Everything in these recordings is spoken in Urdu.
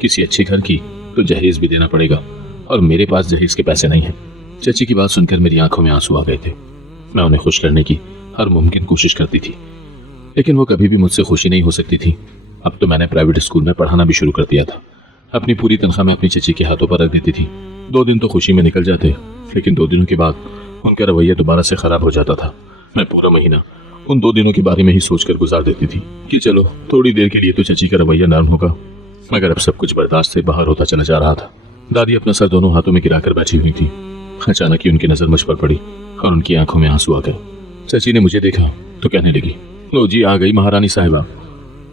کسی اچھے گھر کی تو جہیز بھی دینا پڑے گا، اور میرے پاس جہیز کے پیسے نہیں ہیں۔ چچی کی بات سن کر میری آنکھوں میں آنسو آ گئے تھے۔ میں انہیں خوش کرنے کی ہر ممکن کوشش کرتی تھی، لیکن وہ کبھی بھی مجھ سے خوشی نہیں ہو سکتی تھی۔ اب تو میں نے پرائیویٹ اسکول میں پڑھانا بھی شروع کر دیا تھا۔ اپنی پوری تنخواہ میں اپنی چچی کے ہاتھوں پر رکھ دیتی تھی۔ 2 دن تو خوشی میں نکل جاتے، لیکن 2 دنوں کے بعد ان کا رویہ دوبارہ سے خراب ہو جاتا تھا۔ میں پورا مہینہ ان 2 دنوں کے بارے میں ہی سوچ کر گزار دیتی تھی کہ چلو تھوڑی دیر کے لیے تو چچی کا رویہ نرم ہوگا، مگر اب سب کچھ برداشت سے باہر ہوتا چلا جا رہا تھا۔ دادی اپنا سر دونوں ہاتھوں میں گرا کر بیٹھی ہوئی تھی۔ اچانک ہی ان کی نظر مجھ پر پڑی اور ان کی آنکھوں میں آنسو آ گئے۔ چچی نے مجھے دیکھا تو کہنے لگی، لو جی آ گئی مہارانی صاحبہ۔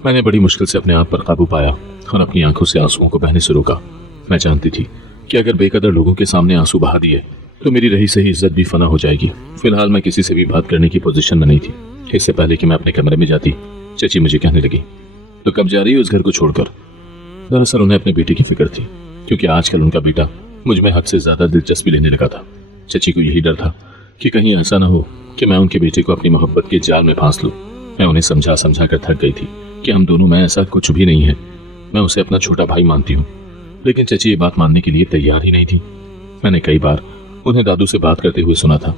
میں نے بڑی مشکل سے اپنے آپ پر قابو پایا اور اپنی آنکھوں سے آنسوؤں کو بہنے سے روکا۔ میں جانتی تھی کہ اگر بے قدر لوگوں کے سامنے آنسو بہا دیے تو میری رہی سہی عزت بھی فنا ہو جائے گی۔ فی الحال میں کسی سے بھی بات کرنے کی پوزیشن میں نہیں تھی۔ اس سے پہلے کہ میں اپنے کمرے میں جاتی، چچی مجھے کہنے لگی، تو کب جا رہی ہو اس گھر کو چھوڑ کر؟ دراصل انہیں اپنے بیٹے کی فکر تھی، کیونکہ آج کل ان کا بیٹا مجھ میں حد سے زیادہ دلچسپی لینے لگا تھا۔ چچی کو یہی ڈر تھا کہ کہیں ایسا نہ ہو کہ میں ان کے بیٹے کو اپنی محبت کے جال میں پھانس لوں۔ میں انہیں سمجھا کر تھک گئی تھی کہ ہم دونوں میں ایسا کچھ بھی نہیں ہے، میں اسے اپنا چھوٹا بھائی مانتی ہوں، لیکن چچی یہ بات ماننے کے لیے تیار ہی نہیں تھی۔ میں نے کئی بار انہیں دادو سے بات کرتے ہوئے سنا تھا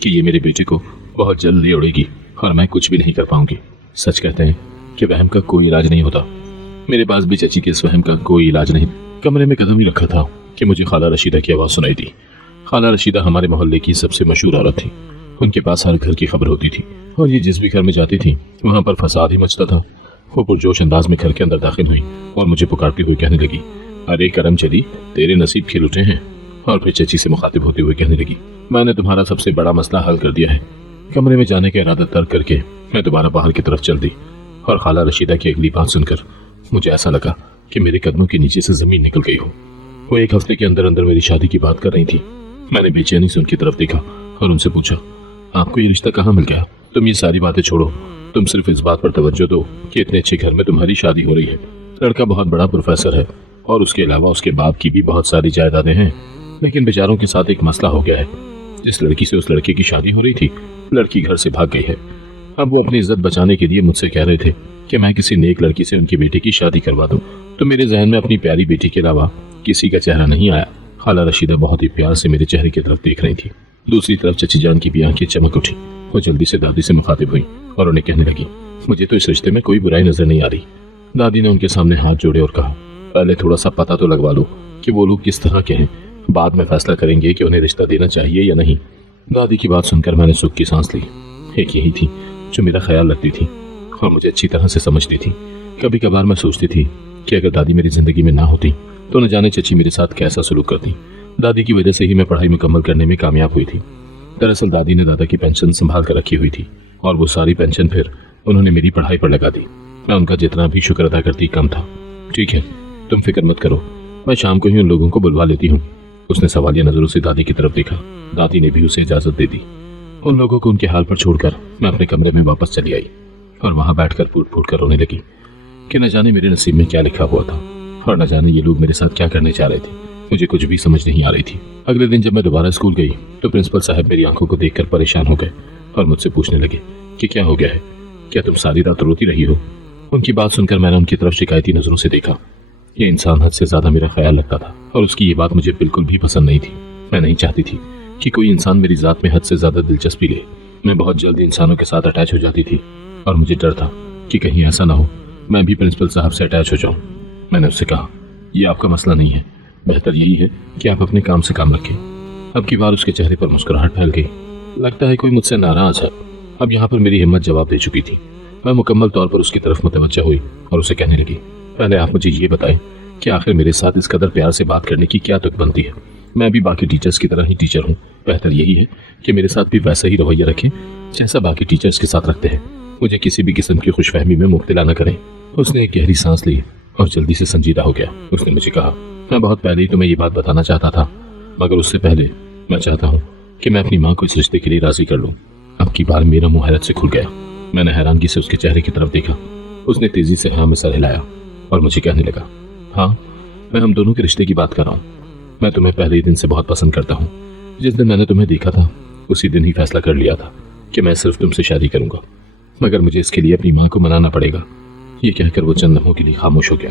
کہ یہ میرے بیٹے کو بہت جلد لے اڑے گی اور میں کچھ بھی نہیں کر پاؤں گی۔ سچ کہتے ہیں کہ وہم کا کوئی علاج نہیں ہوتا۔ میرے پاس بھی چچی کے اس وہم کا کوئی علاج نہیں۔ کمرے میں قدم ہی رکھا تھا کہ مجھے خالہ رشیدہ کی آواز سنائی دی۔ خالہ رشیدہ ہمارے محلے کی سب سے مشہور عورت تھی۔ ان کے پاس ہر گھر کی خبر ہوتی تھی، اور یہ جس بھی گھر میں جاتی تھی وہاں پر فساد ہی مچتا تھا۔ وہ پرجوش انداز میں گھر کے اندر داخل ہوئی اور مجھے پکارتی ہوئی کہنے لگی، ارے کرم چلی، تیرے نصیب کھل اٹھے ہیں۔ اور پھر چچی سے مخاطب ہوتے ہوئے کہنے لگی، میں نے تمہارا سب سے بڑا مسئلہ حل کر دیا ہے۔ کمرے میں جانے کا ارادہ ترک کر کے میں دوبارہ باہر کی طرف چل دی، اور خالہ رشیدہ کی اگلی بات سن کر مجھے ایسا لگا کہ میرے قدموں کے نیچے سے زمین نکل گئی ہو۔ وہ 1 ہفتے کے اندر اندر میری شادی کی بات کر رہی تھی۔ میں نے بے چینی سے ان کی طرف دیکھا اور ان سے پوچھا، آپ کو یہ رشتہ کہاں مل گیا؟ تم یہ ساری باتیں چھوڑو، تم صرف اس بات پر توجہ دو کہ اتنے اچھے گھر میں تمہاری شادی ہو رہی ہے۔ لڑکا بہت بڑا پروفیسر ہے، اور اس کے علاوہ اس کے باپ کی بھی بہت ساری جائیدادیں ہیں، لیکن بیچاروں کے ساتھ ایک مسئلہ ہو گیا ہے۔ جس لڑکی سے اس لڑکے کی شادی ہو رہی تھی، لڑکی گھر سے بھاگ گئی ہے۔ اب وہ اپنی عزت بچانے کے لیے مجھ سے کہہ رہے تھے کہ میں کسی نیک لڑکی سے ان کی بیٹی کی شادی کروا دوں، تو میرے ذہن میں اپنی پیاری بیٹی کے علاوہ کسی کا چہرہ نہیں آیا۔ خالہ رشیدہ بہت ہی پیار سے میرے چہرے کی طرف دیکھ رہی تھی۔ دوسری طرف چچی جان کی بھی آنکھیں چمک اٹھی۔ وہ جلدی سے دادی سے مخاطب ہوئی اور انہیں کہنے لگی، مجھے تو اس رشتے میں کوئی برائی نظر نہیں آ رہی۔ دادی نے ان کے سامنے ہاتھ جوڑے اور کہا، پہلے تھوڑا سا پتہ تو لگوا لو کہ وہ لوگ کس طرح کے ہیں، بعد میں فیصلہ کریں گے کہ انہیں رشتہ دینا چاہیے یا نہیں۔ دادی کی بات سن کر میں نے سکھ کی سانس لی۔ ایک یہی تھی جو میرا خیال رکھتی تھی اور مجھے اچھی طرح سے سمجھتی تھی۔ کبھی کبھار میں سوچتی تھی کہ اگر دادی میری زندگی میں نہ ہوتی تو نہ جانے چچی میرے ساتھ کیسا سلوک کرتی۔ دادی کی وجہ سے ہی میں پڑھائی مکمل کرنے میں کامیاب ہوئی تھی۔ دراصل دادی نے دادا کی پینشن سنبھال کر رکھی ہوئی تھی، اور وہ ساری پینشن پھر انہوں نے میری پڑھائی پر لگا دی۔ میں ان کا جتنا بھی شکر ادا کرتی کم تھا۔ ٹھیک ہے، تم فکر مت کرو، میں شام کو ہی ان لوگوں کو بلوا لیتی ہوں۔ اس نے سوالیہ نظروں سے دادی کی طرف دیکھا۔ دادی نے بھی اسے اجازت دے دی۔ ان لوگوں کو ان کے حال پر چھوڑ کر میں اپنے کمرے میں واپس چلی آئی اور وہاں بیٹھ کر پھوٹ پھوٹ کر رونے لگی کہ نہ جانے میرے نصیب میں کیا لکھا ہوا تھا، اور نہ جانے یہ لوگ میرے ساتھ کیا کرنے چاہ رہے تھے۔ مجھے کچھ بھی سمجھ نہیں آ رہی تھی۔ اگلے دن جب میں دوبارہ اسکول گئی تو پرنسپل صاحب میری آنکھوں کو دیکھ کر پریشان ہو گئے اور مجھ سے پوچھنے لگے کہ کیا ہو گیا ہے، کیا تم ساری رات روتی رہی ہو؟ ان کی بات سن کر میں نے ان کی طرف شکایتی نظروں سے دیکھا۔ یہ انسان حد سے زیادہ میرا خیال رکھتا تھا، اور اس کی یہ بات مجھے بالکل بھی پسند نہیں تھی۔ میں نہیں چاہتی تھی کہ کوئی انسان میری ذات میں حد سے زیادہ دلچسپی لے۔ میں بہت جلدی انسانوں کے ساتھ اٹیچ ہو جاتی تھی، اور مجھے ڈر تھا کہ کہیں ایسا نہ ہو میں بھی پرنسپل صاحب سے اٹیچ ہو جاؤں۔ میں نے اس سے کہا، یہ آپ کا مسئلہ نہیں ہے، بہتر یہی ہے کہ آپ اپنے کام سے کام رکھیں۔ اب کی بار اس کے چہرے پر مسکراہٹ پھیل گئی۔ لگتا ہے کوئی مجھ سے ناراض ہے۔ اب یہاں پر میری ہمت جواب دے چکی تھی۔ میں مکمل طور پر اس کی طرف متوجہ ہوئی اور اسے کہنے لگی، پہلے آپ مجھے یہ بتائیں کہ آخر میرے ساتھ اس قدر پیار سے بات کرنے کی کیا تک بنتی ہے؟ میں بھی باقی ٹیچرز کی طرح ہی ٹیچر ہوں، بہتر یہی ہے کہ میرے ساتھ بھی ویسا ہی رویہ رکھیں جیسا باقی ٹیچرز کے ساتھ رکھتے ہیں۔ مجھے کسی بھی قسم کی خوش فہمی میں مبتلا نہ کریں۔ اس نے ایک گہری سانس لی اور جلدی سے سنجیدہ ہو گیا۔ اس نے مجھے کہا، میں بہت پہلے ہی تمہیں یہ بات بتانا چاہتا تھا، مگر اس سے پہلے میں چاہتا ہوں کہ میں اپنی ماں کو اس رشتے کے لیے راضی کر لوں۔ اب کی بار میرا منہ حیرت سے کھل گیا۔ میں نے حیرانگی سے اس کے چہرے کی طرف دیکھا۔ اس نے تیزی سے ہاں میں سر ہلایا اور مجھے کہنے لگا، ہاں میں ہم دونوں کے رشتے کی بات کر رہا ہوں۔ میں تمہیں پہلے ہی دن سے بہت پسند کرتا ہوں۔ جس دن میں نے تمہیں دیکھا تھا اسی دن ہی فیصلہ کر لیا تھا کہ میں صرف تم سے شادی کروں گا، مگر مجھے اس کے لیے اپنی ماں کو منانا پڑے گا۔ یہ کہہ کر وہ چند لمحوں کے لیے خاموش ہو گیا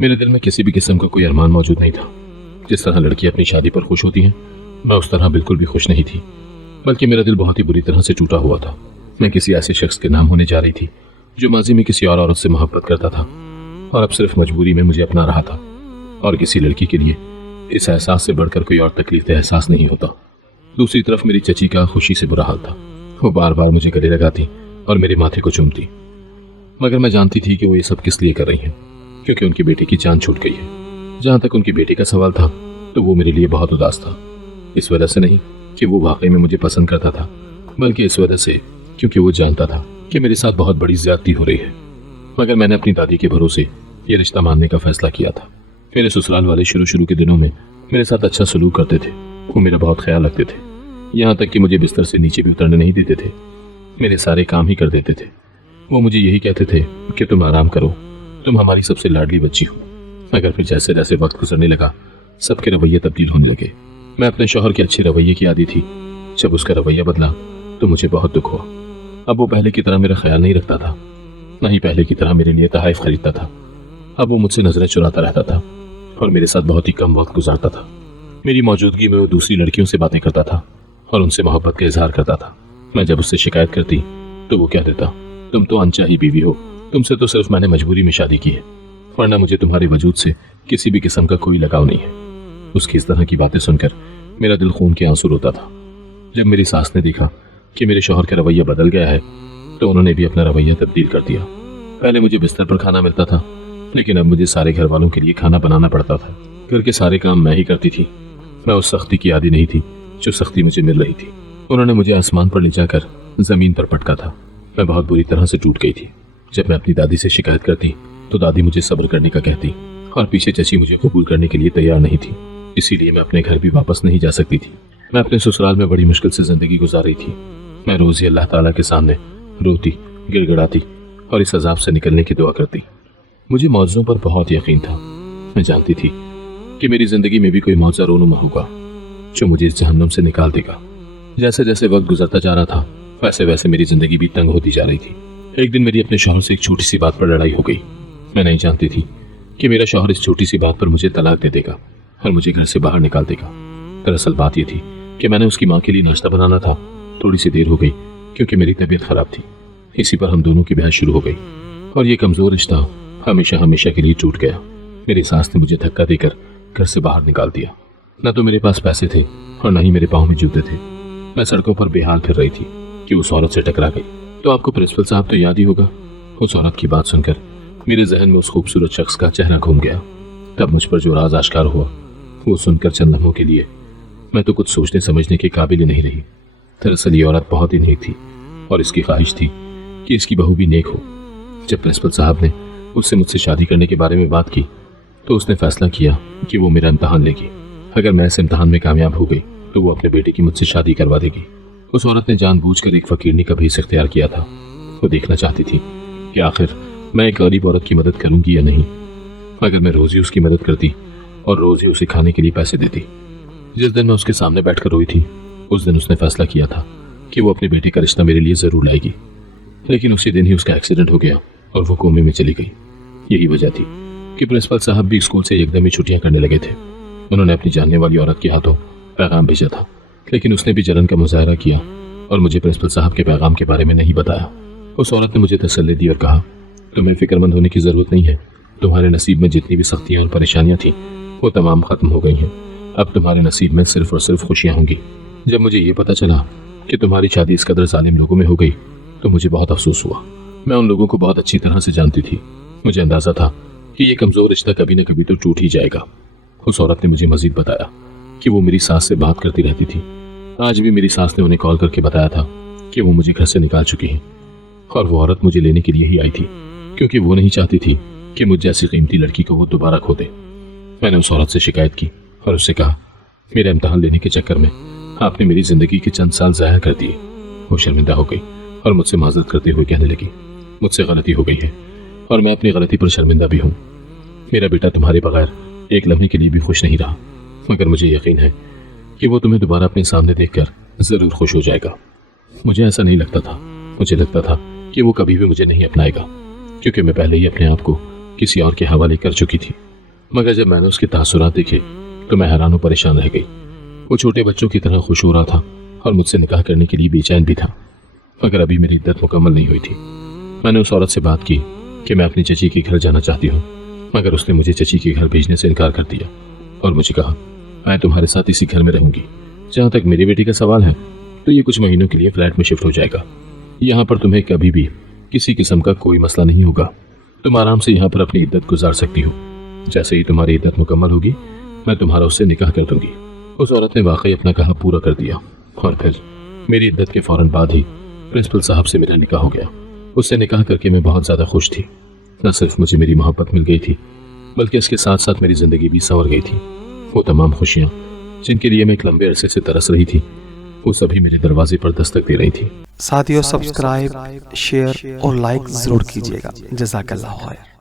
میرے دل میں کسی بھی قسم کا کوئی ارمان موجود نہیں تھا۔ جس طرح لڑکی اپنی شادی پر خوش ہوتی ہیں، میں اس طرح بالکل بھی خوش نہیں تھی، بلکہ میرا دل بہت ہی بری طرح سے ٹوٹا ہوا تھا۔ میں کسی ایسے شخص کے نام ہونے جا رہی تھی جو ماضی میں کسی اور عورت سے محبت کرتا تھا اور اب صرف مجبوری میں مجھے اپنا رہا تھا، اور کسی لڑکی کے لیے اس احساس سے بڑھ کر کوئی اور تکلیف دہ احساس نہیں ہوتا۔ دوسری طرف میری چچی کا خوشی سے برا حال تھا۔ وہ بار بار مجھے گلے لگاتی اور میرے ماتھے کو چومتی، مگر میں جانتی تھی کہ وہ یہ سب کس لیے کر رہی ہیں، کیونکہ ان کی بیٹی کی جان چھوٹ گئی ہے۔ جہاں تک ان کی بیٹی کا سوال تھا تو وہ میرے لیے بہت اداس تھا، اس وجہ سے نہیں کہ وہ واقعی میں مجھے پسند کرتا تھا، بلکہ اس وجہ سے کیونکہ وہ جانتا تھا کہ میرے ساتھ بہت بڑی زیادتی ہو رہی ہے۔ مگر میں نے اپنی دادی کے بھروسے یہ رشتہ ماننے کا فیصلہ کیا تھا۔ میرے سسرال والے شروع کے دنوں میں میرے ساتھ اچھا سلوک کرتے تھے، وہ میرا بہت خیال رکھتے تھے، یہاں تک کہ مجھے بستر سے نیچے بھی اترنے نہیں دیتے تھے، میرے سارے کام ہی کر دیتے تھے۔ وہ مجھے یہی کہتے تھے کہ تم آرام کرو، تم ہماری سب سے لاڈلی بچی ہو۔ مگر پھر جیسے جیسے وقت گزرنے لگا سب کے رویے تبدیل ہونے لگے۔ میں اپنے شوہر کے اچھے رویے کی عادی تھی، جب اس کا رویہ بدلا تو مجھے بہت دکھ ہوا۔ اب وہ پہلے کی طرح میرا خیال نہیں رکھتا تھا، نہ ہی پہلے کی طرح میرے لیے تحائف خریدتا تھا۔ اب وہ مجھ سے نظریں چراتا رہتا تھا اور میرے ساتھ بہت ہی کم وقت گزارتا تھا۔ میری موجودگی میں وہ دوسری لڑکیوں سے باتیں کرتا تھا اور ان سے محبت کا اظہار کرتا تھا۔ میں جب اس سے شکایت کرتی تو وہ کہہ دیتا، تم تو انچاہی بیوی ہو، تم سے تو صرف میں نے مجبوری میں شادی کی ہے، ورنہ مجھے تمہارے وجود سے کسی بھی قسم کا کوئی لگاؤ نہیں ہے۔ اس کی اس طرح کی باتیں سن کر میرا دل خون کے آنسو روتا تھا۔ جب میری ساس نے دیکھا کہ میرے شوہر کا رویہ بدل گیا ہے تو انہوں نے بھی اپنا رویہ تبدیل کر دیا۔ پہلے مجھے بستر پر کھانا ملتا تھا، لیکن اب مجھے سارے گھر والوں کے لیے کھانا بنانا پڑتا تھا۔ گھر کے سارے کام میں ہی کرتی تھی۔ میں اس سختی کی عادی نہیں تھی جو سختی مجھے مل رہی تھی۔ انہوں نے مجھے آسمان پر لے جا کر زمین پر پٹکا تھا۔ میں بہت بری طرح سے ٹوٹ گئی تھی۔ جب میں اپنی دادی سے شکایت کرتی تو دادی مجھے صبر کرنے کا کہتی، اور پیچھے چچی مجھے قبول کرنے کے لیے تیار نہیں تھی، اسی لیے میں اپنے گھر بھی واپس نہیں جا سکتی تھی۔ میں اپنے سسرال میں بڑی مشکل سے زندگی گزار رہی تھی۔ میں روز ہی اللہ تعالیٰ کے سامنے روتی، گڑ گڑاتی اور اس عذاب سے نکلنے کی دعا کرتی۔ مجھے معجزوں پر بہت یقین تھا۔ میں جانتی تھی کہ میری زندگی میں بھی کوئی معجزہ رونما ہوگا جو مجھے اس جہنم سے نکال دے گا۔ جیسے جیسے وقت گزرتا جا رہا تھا ویسے ویسے میری زندگی بھی تنگ ہوتی جا رہی تھی۔ ایک دن میری اپنے شوہر سے ایک چھوٹی سی بات پر لڑائی ہو گئی۔ میں نہیں جانتی تھی کہ میرا شوہر اس چھوٹی سی بات پر مجھے طلاق دے دے گا اور مجھے گھر سے باہر نکال دے گا۔ دراصل بات یہ تھی کہ میں نے اس کی ماں کے لیے ناشتہ بنانا تھا، تھوڑی سی دیر ہو گئی کیونکہ میری طبیعت خراب تھی۔ اسی پر ہم دونوں کی بحث شروع ہو گئی اور یہ کمزور رشتہ ہمیشہ ہمیشہ کے لیے ٹوٹ گیا۔ میری ساس نے مجھے دھکا دے کر گھر سے باہر نکال دیا۔ نہ تو میرے پاس پیسے تھے اور نہ ہی میرے پاؤں میں جوتے تھے۔ میں سڑکوں پر بے حال پھر رہی تھی کہ اس عورت سے ٹکرا گئی۔ تو آپ کو پرنسپل صاحب تو یاد ہی ہوگا۔ اس عورت کی بات سن کر میرے ذہن میں اس خوبصورت شخص کا چہرہ گھوم گیا۔ تب مجھ پر جو راز آشکار ہوا وہ سن کر چند لمحوں کے لیے میں تو کچھ سوچنے سمجھنے کے قابل ہی نہیں رہی۔ دراصل یہ عورت بہت ہی نیک تھی اور اس کی خواہش تھی کہ اس کی بہو بھی نیک ہو۔ جب پرنسپل صاحب نے اس سے مجھ سے شادی کرنے کے بارے میں بات کی تو اس نے فیصلہ کیا کہ وہ میرا امتحان لے گی۔ اگر میں اس امتحان میں کامیاب ہو گئی تو وہ اپنے بیٹے کی مجھ سے شادی کروا دے گی۔ اس عورت نے جان بوجھ کر ایک فقیرنی کا بھیس اختیار کیا تھا۔ وہ دیکھنا چاہتی تھی کہ آخر میں ایک غریب عورت کی مدد کروں گی یا نہیں۔ اگر میں روز ہی اس کی مدد کرتی اور روز ہی اسے کھانے کے لیے پیسے دیتی۔ جس دن میں اس کے سامنے بیٹھ کر روئی تھی اس دن اس نے فیصلہ کیا تھا کہ وہ اپنے بیٹے کا رشتہ میرے لیے ضرور لائے گی، لیکن اسی دن ہی اس کا ایکسیڈنٹ ہو گیا اور وہ کومے میں چلی گئی۔ یہی وجہ تھی کہ پرنسپل صاحب بھی اسکول سے یکدم ہی چھٹیاں کرنے لگے تھے۔ انہوں نے اپنی جاننے والی عورت کے ہاتھوں پیغام بھیجا تھا، لیکن اس نے بھی جلن کا مظاہرہ کیا اور مجھے پرنسپل صاحب کے پیغام کے بارے میں نہیں بتایا۔ اس عورت نے مجھے تسلی دی اور کہا، تمہیں فکر مند ہونے کی ضرورت نہیں ہے، تمہارے نصیب میں جتنی بھی سختیاں اور پریشانیاں تھیں وہ تمام ختم ہو گئی ہیں۔ اب تمہارے نصیب میں صرف اور صرف خوشیاں ہوں گی۔ جب مجھے یہ پتا چلا کہ تمہاری شادی اس قدر ظالم لوگوں میں ہو گئی تو مجھے بہت افسوس ہوا۔ میں ان لوگوں کو بہت اچھی طرح سے جانتی تھی۔ مجھے اندازہ تھا کہ یہ کمزور رشتہ کبھی نہ کبھی تو ٹوٹ ہی جائے گا۔ اس عورت نے مجھے مزید بتایا کہ وہ میری ساس سے بات کرتی رہتی تھی۔ آج بھی میری ساس نے انہیں کال کر کے بتایا تھا کہ وہ مجھے گھر سے نکال چکی ہیں اور وہ عورت مجھے لینے کے لیے ہی آئی تھی کیونکہ وہ نہیں چاہتی تھی کہ مجھ جیسی قیمتی لڑکی کو وہ دوبارہ کھو دے۔ میں نے اس عورت سے شکایت کی اور اس سے کہا، میرے امتحان لینے کے چکر میں آپ نے میری زندگی کے چند سال ضائع کر دیے۔ وہ شرمندہ ہو گئی اور مجھ سے معذرت کرتے ہوئے کہنے لگی، مجھ سے غلطی ہو گئی ہے اور میں اپنی غلطی پر شرمندہ بھی ہوں۔ میرا بیٹا تمہارے بغیر ایک لمحے کے لیے بھی خوش نہیں رہا، مگر مجھے یقین ہے کہ وہ تمہیں دوبارہ اپنے سامنے دیکھ کر ضرور خوش ہو جائے گا۔ مجھے ایسا نہیں لگتا تھا، مجھے لگتا تھا کہ وہ کبھی بھی مجھے نہیں اپنائے گا کیونکہ میں پہلے ہی اپنے آپ کو کسی اور کے حوالے کر چکی تھی، مگر جب میں نے اس کے تاثرات دیکھے تو میں حیران و پریشان رہ گئی۔ وہ چھوٹے بچوں کی طرح خوش ہو رہا تھا اور مجھ سے نکاح کرنے کے لیے بے چین بھی تھا، مگر ابھی میری عدت مکمل نہیں ہوئی تھی۔ میں نے اس عورت سے بات کی کہ میں اپنی چچی کے گھر جانا چاہتی ہوں، مگر اس نے مجھے چچی کے گھر بھیجنے سے انکار کر دیا اور مجھے کہا میں تمہارے ساتھ اسی گھر میں رہوں گی۔ جہاں تک میری بیٹی کا سوال ہے تو یہ کچھ مہینوں کے لیے فلیٹ میں شفٹ ہو جائے گا۔ یہاں پر تمہیں کبھی بھی کسی قسم کا کوئی مسئلہ نہیں ہوگا، تم آرام سے یہاں پر اپنی عدت گزار سکتی ہو۔ جیسے ہی تمہاری عدت مکمل ہوگی میں تمہارا اس سے نکاح کر دوں گی۔ اس عورت نے واقعی اپنا کہا پورا کر دیا اور پھر میری عدت کے فوراً بعد ہی پرنسپل صاحب سے میرا نکاح ہو گیا۔ اس سے نکاح کر کے میں بہت زیادہ خوش تھی۔ نہ صرف مجھے میری محبت مل گئی تھی بلکہ اس کے ساتھ ساتھ میری زندگی بھی سنور گئی تھی۔ وہ تمام خوشیاں جن کے لیے میں ایک لمبے عرصے سے ترس رہی تھی وہ سبھی میرے دروازے پر دستک دے رہی تھی۔ ساتھیو سبسکرائب، شیئر اور لائک ضرور کیجیے گا۔ جزاک اللہ خیر۔